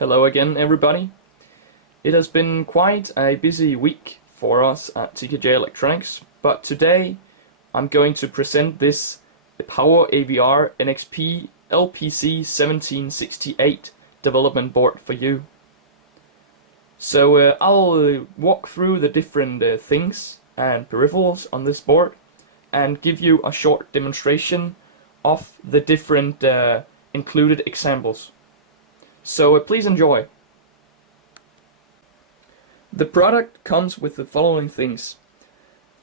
Hello again, everybody. It has been quite a busy week for us at TKJ Electronics, but today I'm going to present the POWERAVR NXP LPC1768 development board for you. So I'll walk through the different things and peripherals on this board and give you a short demonstration of the different included examples. So please enjoy. The product comes with the following things.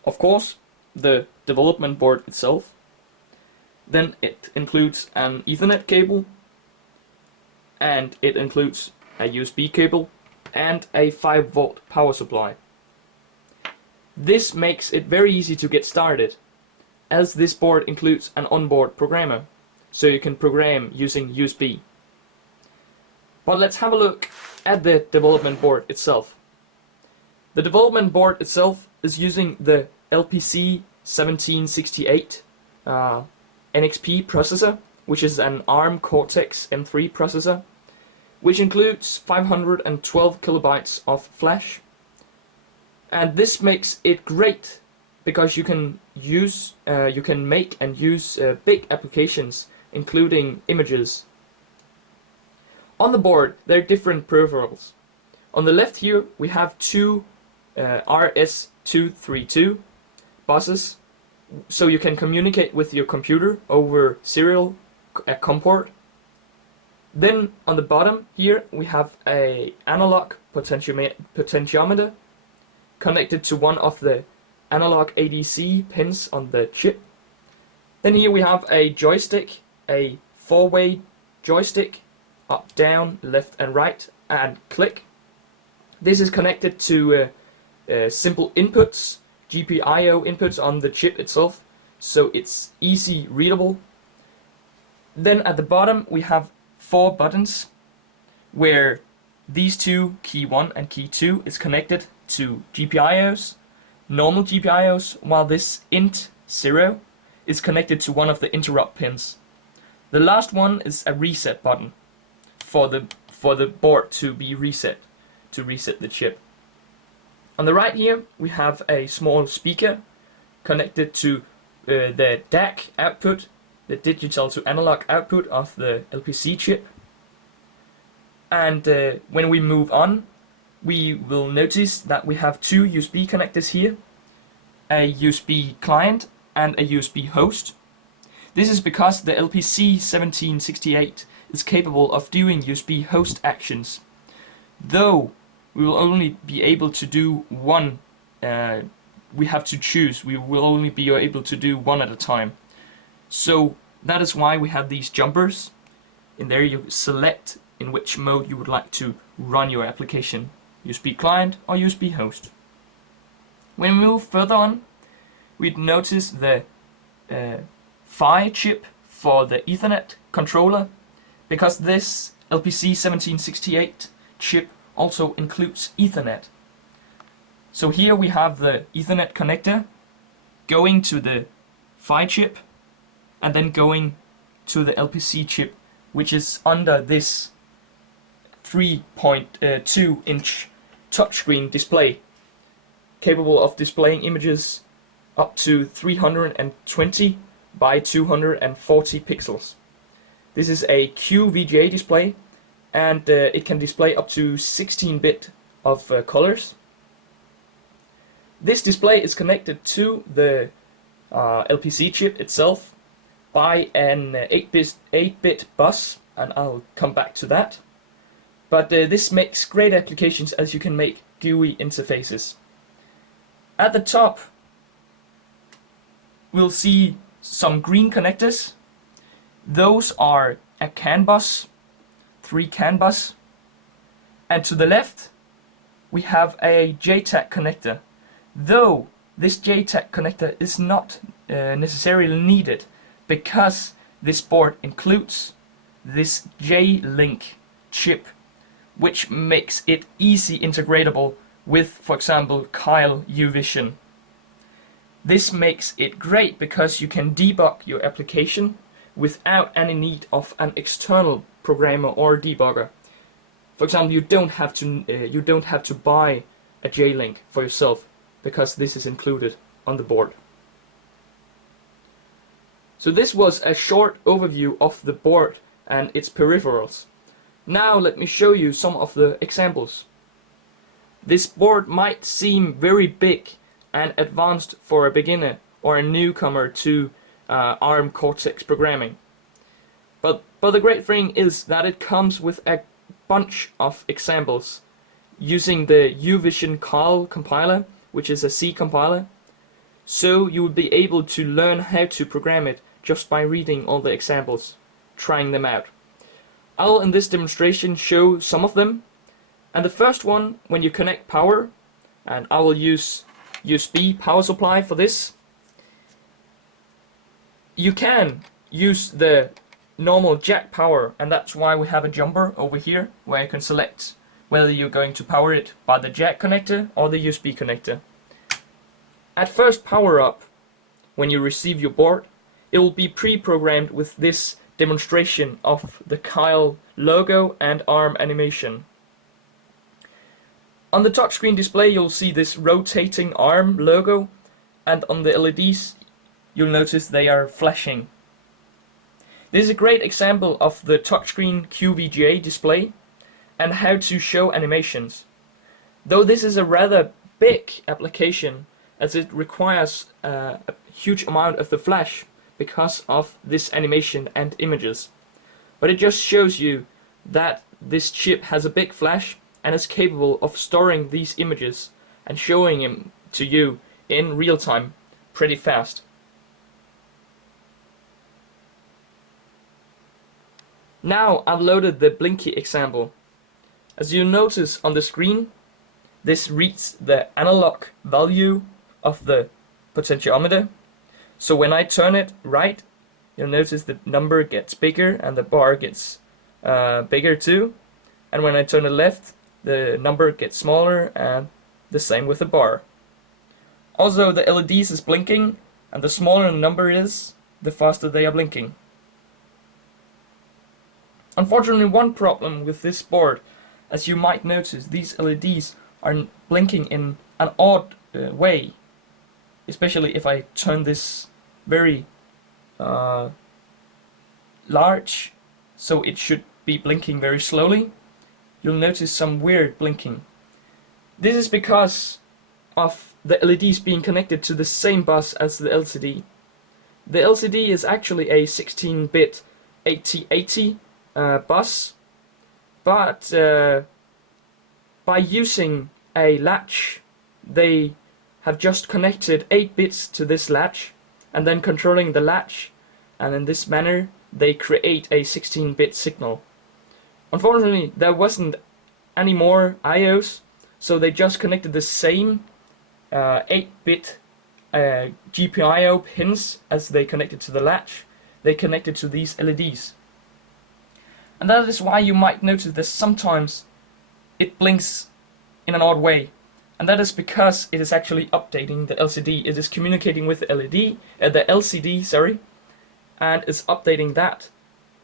Of course, the development board itself. Then it includes an Ethernet cable, and it includes a USB cable and a 5-volt power supply. This makes it very easy to get started, as this board includes an onboard programmer, so you can program using USB. But let's have a look at the development board itself. The development board itself is using the LPC1768 NXP processor, which is an ARM Cortex M3 processor, which includes 512 kilobytes of flash. And this makes it great because you can make and use big applications, including images. On the board, there are different peripherals. On the left here, we have two RS-232 buses, so you can communicate with your computer over serial COM port. Then on the bottom here, we have an analog potentiometer connected to one of the analog ADC pins on the chip. Then here we have a joystick, a 4-way joystick, up, down, left and right, and click. This is connected to simple inputs, GPIO inputs on the chip itself, so it's easy readable. Then at the bottom we have 4 buttons, where these two, key 1 and key 2, is connected to GPIOs, normal GPIOs, while this int 0 is connected to one of the interrupt pins. The last one is a reset button for the board to be reset, to reset the chip. On the right here we have a small speaker connected to the DAC output, the digital to analog output of the LPC chip. And when we move on, we will notice that we have 2 USB connectors here, a USB client and a USB host. This is because the LPC1768 is capable of doing USB host actions, though we will only be able to do one. We have to choose. We will only be able to do one at a time. So that is why we have these jumpers. In there you select in which mode you would like to run your application, USB client or USB host. When we move further on, we'd notice the PHY chip for the Ethernet controller, because this LPC1768 chip also includes Ethernet. So here we have the Ethernet connector going to the PHY chip and then going to the LPC chip, which is under this 3.2 inch touchscreen display, capable of displaying images up to 320 by 240 pixels. This is a QVGA display, and it can display up to 16-bit of colors. This display is connected to the LPC chip itself by an 8-bit bus, and I'll come back to that. But this makes great applications, as you can make GUI interfaces. At the top, we'll see some green connectors. Those are a CAN bus, 3 CAN bus, and to the left we have a JTAG connector, though this JTAG connector is not necessarily needed, because this board includes this J-Link chip, which makes it easy integratable with, for example, Kyle UVision. This makes it great because you can debug your application without any need of an external programmer or debugger. For example, you don't have to buy a J-Link for yourself because this is included on the board. So this was a short overview of the board and its peripherals. Now let me show you some of the examples. This board might seem very big and advanced for a beginner or a newcomer to ARM Cortex programming. But the great thing is that it comes with a bunch of examples using the UVision CAL compiler, which is a C compiler. So you will be able to learn how to program it just by reading all the examples, trying them out. I'll in this demonstration show some of them. And the first one, when you connect power, and I will use USB power supply for this. You can use the normal jack power, and that's why we have a jumper over here where you can select whether you're going to power it by the jack connector or the USB connector. At first power up, when you receive your board, it will be pre-programmed with this demonstration of the CAL logo and ARM animation. On the touchscreen display you'll see this rotating ARM logo, and on the LEDs you'll notice they are flashing. This is a great example of the touchscreen QVGA display and how to show animations. Though this is a rather big application as it requires a huge amount of the flash because of this animation and images. But it just shows you that this chip has a big flash and is capable of storing these images and showing them to you in real time pretty fast. Now I've loaded the Blinky example. As you notice on the screen, this reads the analog value of the potentiometer. So when I turn it right, you'll notice the number gets bigger and the bar gets bigger too. And when I turn it left, the number gets smaller, and the same with the bar. Also, the LEDs is blinking, and the smaller the number is, the faster they are blinking. Unfortunately, one problem with this board, as you might notice, these LEDs are blinking in an odd way, especially if I turn this very large, so it should be blinking very slowly. You'll notice some weird blinking. This is because of the LEDs being connected to the same bus as the LCD. The LCD is actually a 16-bit 8080 bus, but by using a latch, they have just connected 8 bits to this latch, and then controlling the latch, and in this manner they create a 16-bit signal. Unfortunately, there wasn't any more IOs, so they just connected the same 8-bit GPIO pins as they connected to the latch. They connected to these LEDs. And that is why you might notice that sometimes it blinks in an odd way. And that is because it is actually updating the LCD. It is communicating with the the LCD, sorry, and it's updating that.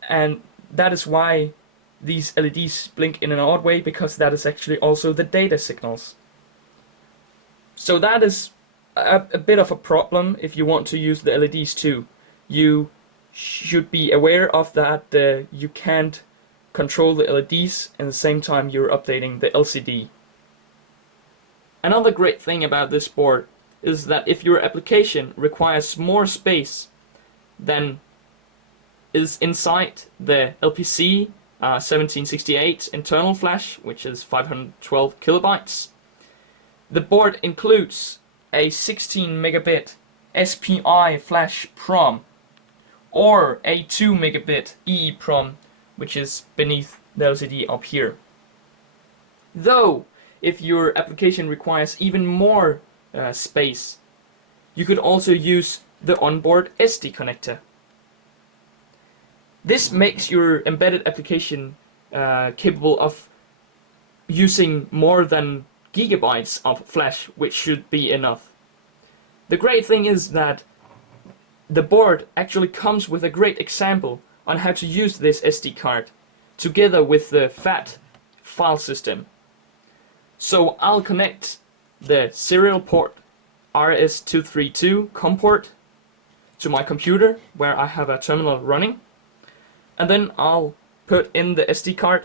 And that is why these LEDs blink in an odd way, because that is actually also the data signals. So that is a bit of a problem if you want to use the LEDs too. You should be aware of that you can't control the LEDs and at the same time you're updating the LCD. Another great thing about this board is that if your application requires more space than is inside the LPC 1768 internal flash, which is 512 kilobytes, the board includes a 16 megabit SPI flash PROM or a 2 megabit EEPROM, which is beneath the LCD up here. Though, if your application requires even more space, you could also use the onboard SD connector. This makes your embedded application capable of using more than gigabytes of flash, which should be enough. The great thing is that the board actually comes with a great example on how to use this SD card, together with the file system. So I'll connect the serial port RS232 COM port to my computer where I have a terminal running, and then I'll put in the SD card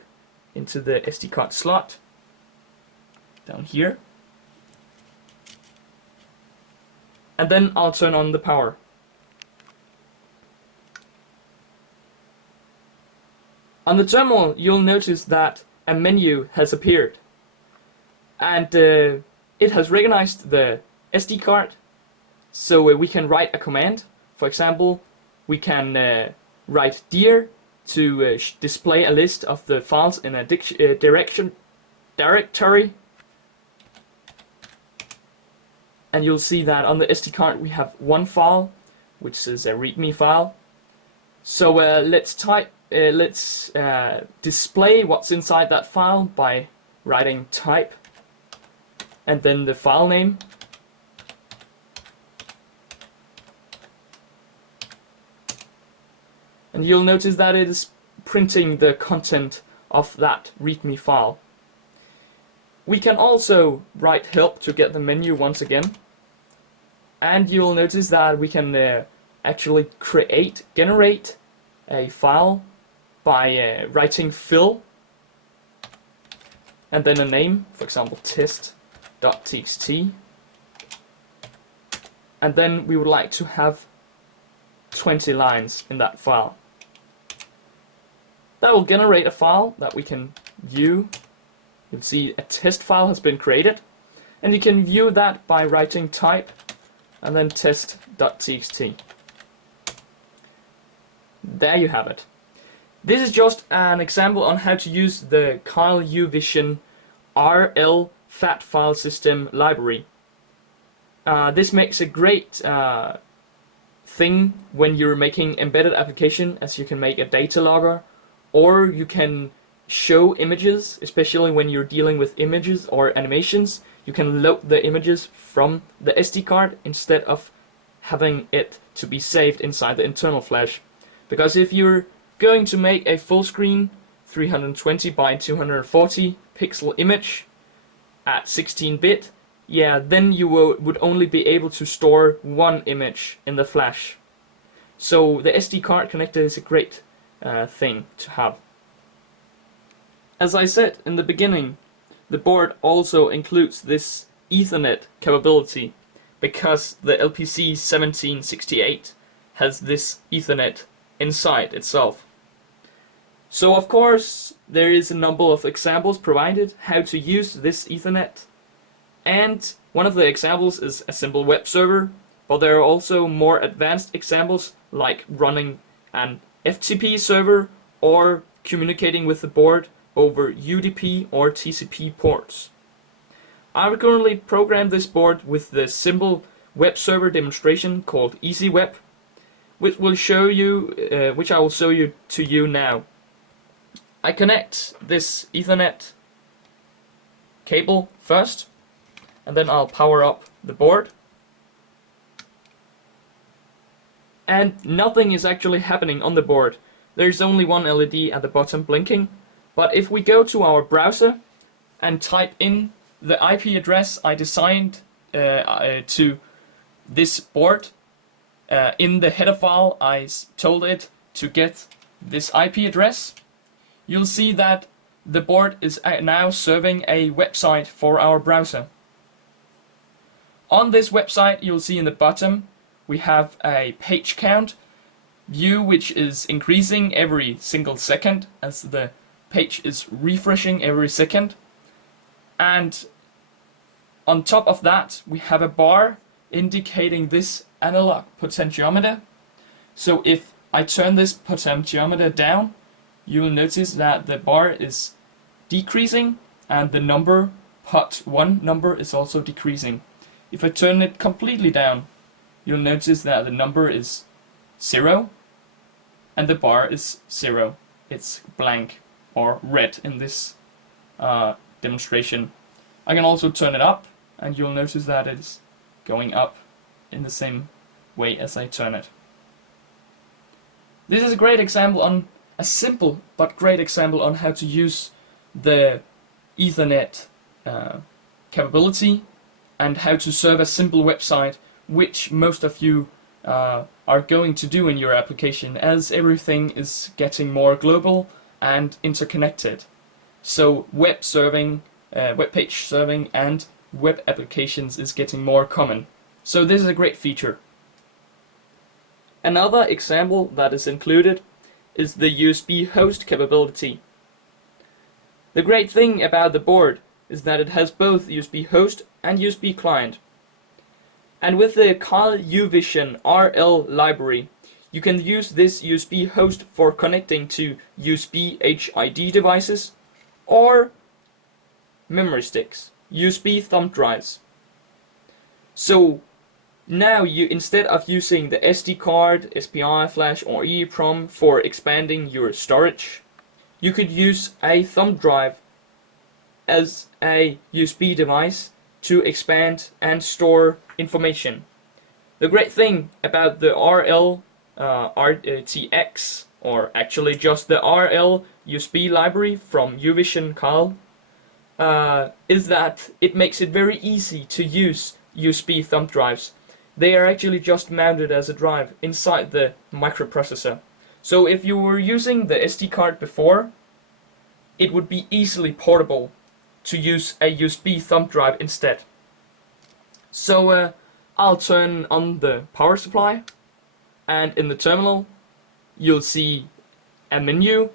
into the SD card slot down here, and then I'll turn on the power. On the terminal, you'll notice that a menu has appeared, and it has recognized the SD card, so we can write a command. For example, we can write dir to display a list of the files in a directory, and you'll see that on the SD card we have one file, which is a README file. So let's display what's inside that file by writing type and then the file name. And you'll notice that it is printing the content of that README file. We can also write help to get the menu once again. And you'll notice that we can actually generate a file by writing fill and then a name, for example test.txt. And then we would like to have 20 lines in that file. That will generate a file that we can view. You'll see a test file has been created, and you can view that by writing type and then test.txt. There you have it. This is just an example on how to use the Kyle UVision RL FAT file system library. This makes a great thing when you're making embedded application, as you can make a data logger, or you can show images, especially when you're dealing with images or animations. You can load the images from the SD card instead of having it to be saved inside the internal flash. Because if you're going to make a full screen 320 by 240 pixel image at 16-bit, yeah, then you would only be able to store one image in the flash. So the SD card connector is a great thing to have. As I said in the beginning, the board also includes this Ethernet capability, because the LPC1768 has this Ethernet inside itself. So of course there is a number of examples provided how to use this Ethernet, and one of the examples is a simple web server, but there are also more advanced examples like running an FTP server or communicating with the board over UDP or TCP ports. I've currently programmed this board with the simple web server demonstration called EasyWeb, which I will show you to you now. I connect this Ethernet cable first, and then I'll power up the board. And nothing is actually happening on the board. There's only one LED at the bottom blinking. But if we go to our browser and type in the IP address I designed to this board, in the header file I told it to get this IP address, you'll see that the board is now serving a website for our browser. On this website, you'll see in the bottom we have a page count view, which is increasing every single second as the page is refreshing every second. And on top of that we have a bar indicating this analog potentiometer. So if I turn this potentiometer down, you'll notice that the bar is decreasing and the number, pot 1 number, is also decreasing. If I turn it completely down, you'll notice that the number is 0 and the bar is 0. It's blank or red in this demonstration. I can also turn it up, and you'll notice that it's going up in the same way as I turn it. This is a great example on a simple but great example on how to use the Ethernet capability, and how to serve a simple website, which most of you are going to do in your application, as everything is getting more global and interconnected. So web serving, web page serving and web applications is getting more common. So this is a great feature. Another example that is included is the USB host capability. The great thing about the board is that it has both USB host and USB client. And with the Carl UVision RL library, you can use this USB host for connecting to USB HID devices or memory sticks, USB thumb drives. So now you, instead of using the SD card, SPI flash or EEPROM for expanding your storage, you could use a thumb drive as a USB device to expand and store information. The great thing about the RL RTX, or actually just the RL USB library from UVision Carl, is that it makes it very easy to use USB thumb drives. They are actually just mounted as a drive inside the microprocessor. So if you were using the SD card before, it would be easily portable to use a USB thumb drive instead. So I'll turn on the power supply, and in the terminal you'll see a menu.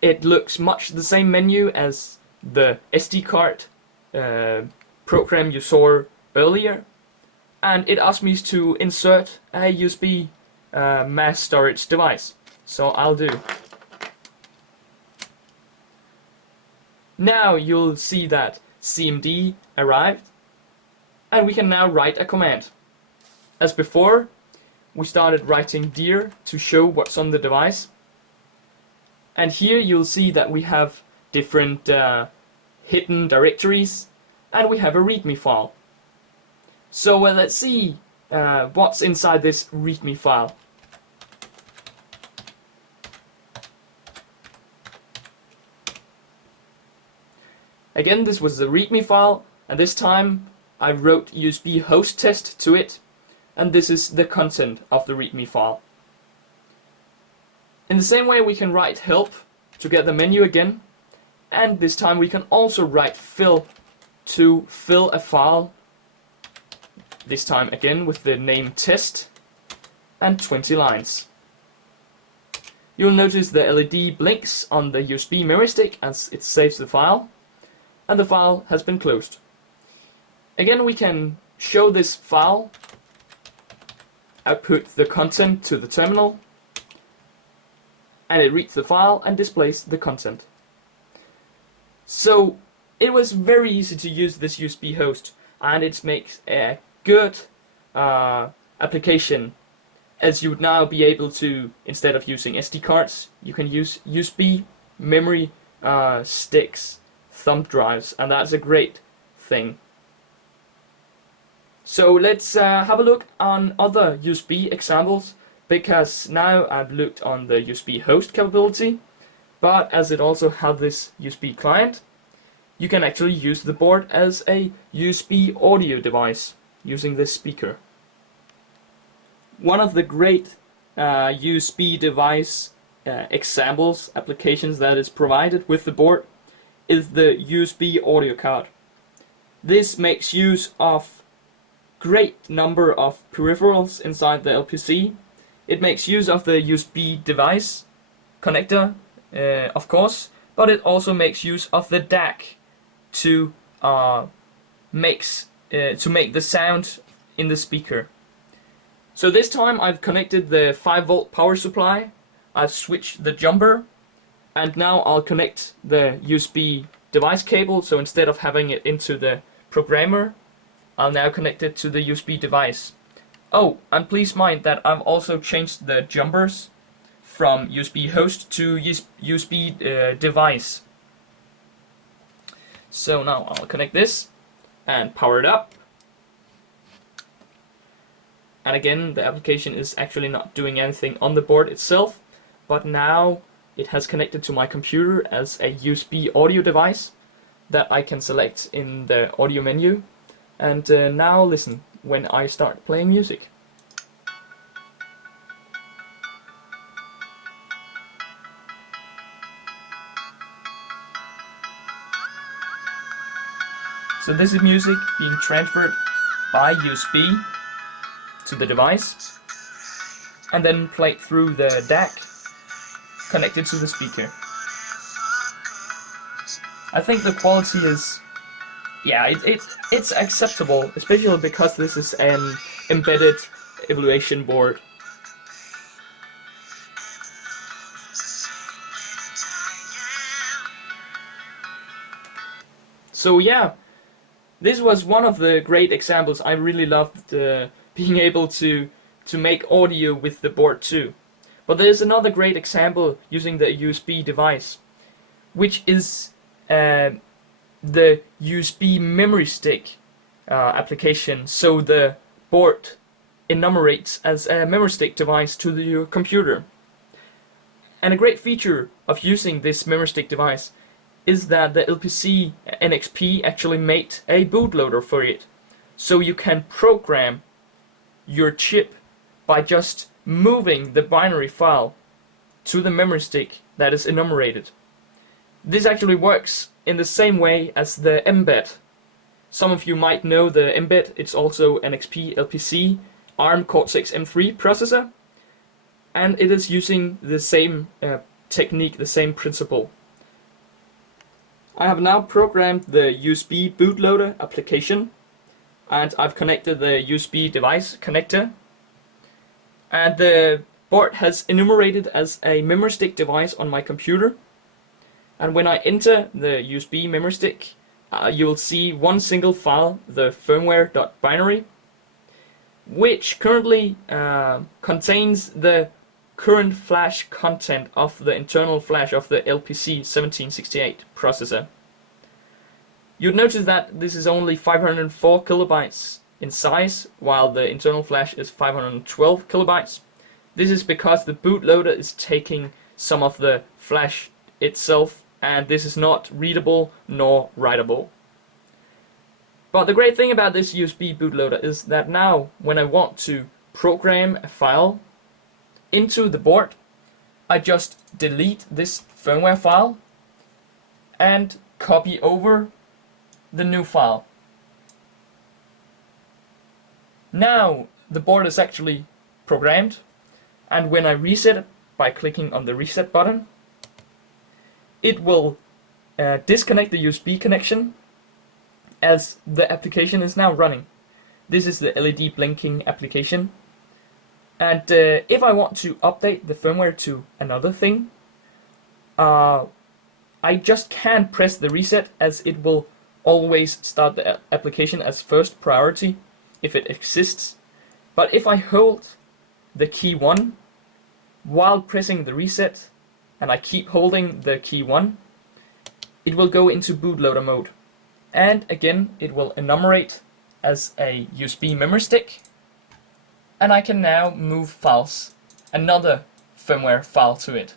It looks much the same menu as the SD card program you saw earlier, and it asks me to insert a USB mass storage device. So I'll do. Now you'll see that CMD arrived, and we can now write a command. As before, we started writing dir to show what's on the device, and here you'll see that we have different hidden directories, and we have a readme file. So let's see what's inside this readme file. Again, this was the readme file, and this time I wrote USB host test to it, and this is the content of the readme file. In the same way, we can write help to get the menu again, and this time we can also write fill to fill a file, this time again with the name test and 20 lines. You'll notice the LED blinks on the USB memory stick as it saves the file, and the file has been closed. Again, we can show this file, output the content to the terminal, and it reads the file and displays the content. So it was very easy to use this USB host, and it makes a good application, as you would now be able to, instead of using SD cards, you can use USB memory sticks, thumb drives, and that's a great thing. So let's have a look on other USB examples, because now I've looked on the USB host capability, but as it also has this USB client, you can actually use the board as a USB audio device using this speaker. One of the great USB device examples, applications that is provided with the board is the USB audio card. This makes use of great number of peripherals inside the LPC. It makes use of the USB device connector, of course, but it also makes use of the DAC to make the sound in the speaker. So this time I've connected the 5-volt power supply, I've switched the jumper, and now I'll connect the USB device cable. So instead of having it into the programmer, I'll now connect it to the USB device. Oh, and please mind that I've also changed the jumpers from USB host to USB device. So now I'll connect this and power it up. And again, the application is actually not doing anything on the board itself, but now it has connected to my computer as a USB audio device. that I can select in the audio menu. And now listen when I start playing music. So this is music being transferred by USB to the device and then played through the DAC connected to the speaker. I think the quality is, yeah, it's acceptable, especially because this is an embedded evaluation board. So yeah, this was one of the great examples. I really loved being able to make audio with the board too. But there's another great example using the USB device, which is the USB memory stick application. So the board enumerates as a memory stick device to your computer. And a great feature of using this memory stick device is that the LPC NXP actually made a bootloader for it. So you can program your chip by just moving the binary file to the memory stick that is enumerated. This actually works in the same way as the mbed. Some of you might know the mbed. It's also NXP LPC ARM Cortex M3 processor, and it is using the same technique, the same principle. I have now programmed the USB bootloader application, and I've connected the USB device connector, and the board has enumerated as a memory stick device on my computer. And when I enter the USB memory stick, you will see one single file, the firmware.binary, which currently contains the current flash content of the internal flash of the LPC1768 processor. You'll notice that this is only 504 kilobytes in size, while the internal flash is 512 kilobytes. This is because the bootloader is taking some of the flash itself, and this is not readable nor writable. But the great thing about this USB bootloader is that now when I want to program a file into the board, I just delete this firmware file and copy over the new file. Now the board is actually programmed, and when I reset it by clicking on the reset button, it will disconnect the USB connection as the application is now running. This is the LED blinking application. And if I want to update the firmware to another thing, I just can't press the reset, as it will always start the application as first priority if it exists. But if I hold the key 1 while pressing the reset, and I keep holding the key 1, it will go into bootloader mode. And again, it will enumerate as a USB memory stick. And I can now move files, another firmware file to it.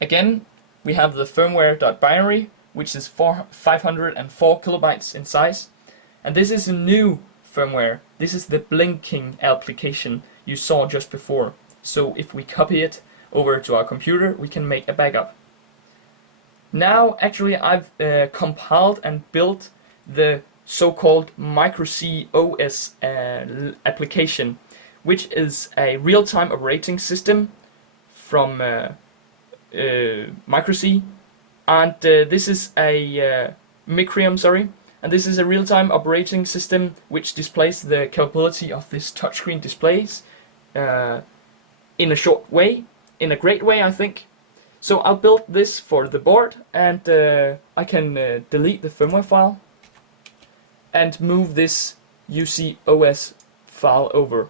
Again, we have the firmware.binary, which is 504 kilobytes in size. And this is a new firmware. This is the blinking application you saw just before. So if we copy it over to our computer, we can make a backup. Now, actually, I've compiled and built the so-called microC OS application, which is a real-time operating system from microC, and this is a Micrium, sorry, and this is a real-time operating system which displays the capability of this touchscreen displays in a short way, in a great way, I think. So I'll build this for the board, and I can delete the firmware file and move this UCOS file over.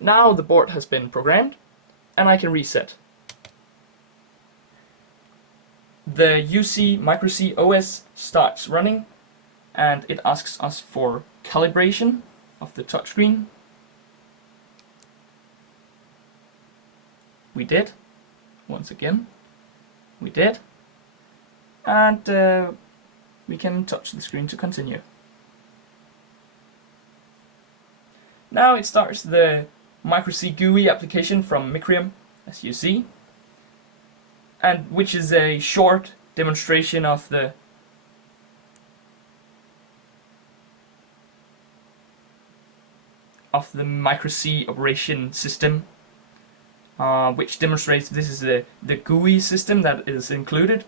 Now the board has been programmed, and I can reset. The microC OS starts running, and it asks us for calibration of the touchscreen. We did, once again. We did. And we can touch the screen to continue. Now it starts the micro-C GUI application from Micrium, as you see, and which is a short demonstration of the micro-C operation system, which demonstrates this is the GUI system that is included.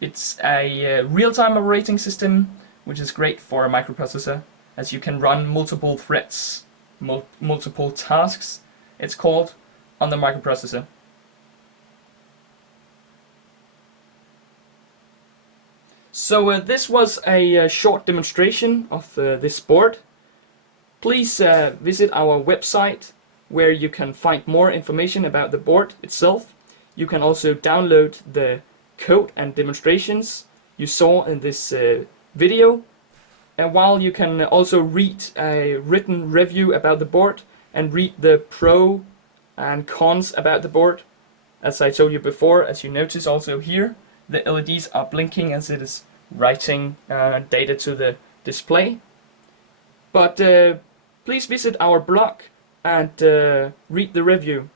It's a real-time operating system, which is great for a microprocessor, as you can run multiple threads, multiple tasks, it's called, on the microprocessor. So this was a short demonstration of this board. Please visit our website, where you can find more information about the board itself. You can also download the code and demonstrations you saw in this video, and while you can also read a written review about the board and read the pros and cons about the board. As I told you before, as you notice also here, the LEDs are blinking as it is writing data to the display. But please visit our blog and read the review.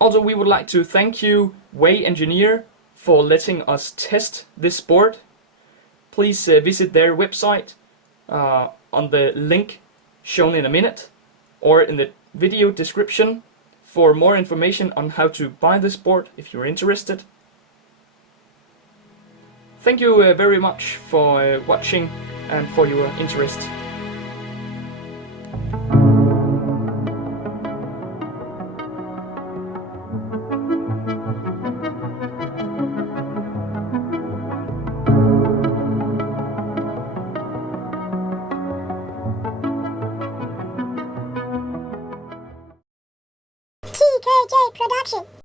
Also, we would like to thank you, Way Engineer, for letting us test this board. Please visit their website on the link shown in a minute, or in the video description, for more information on how to buy this board if you're interested. Thank you very much for watching and for your interest. TKJ Production.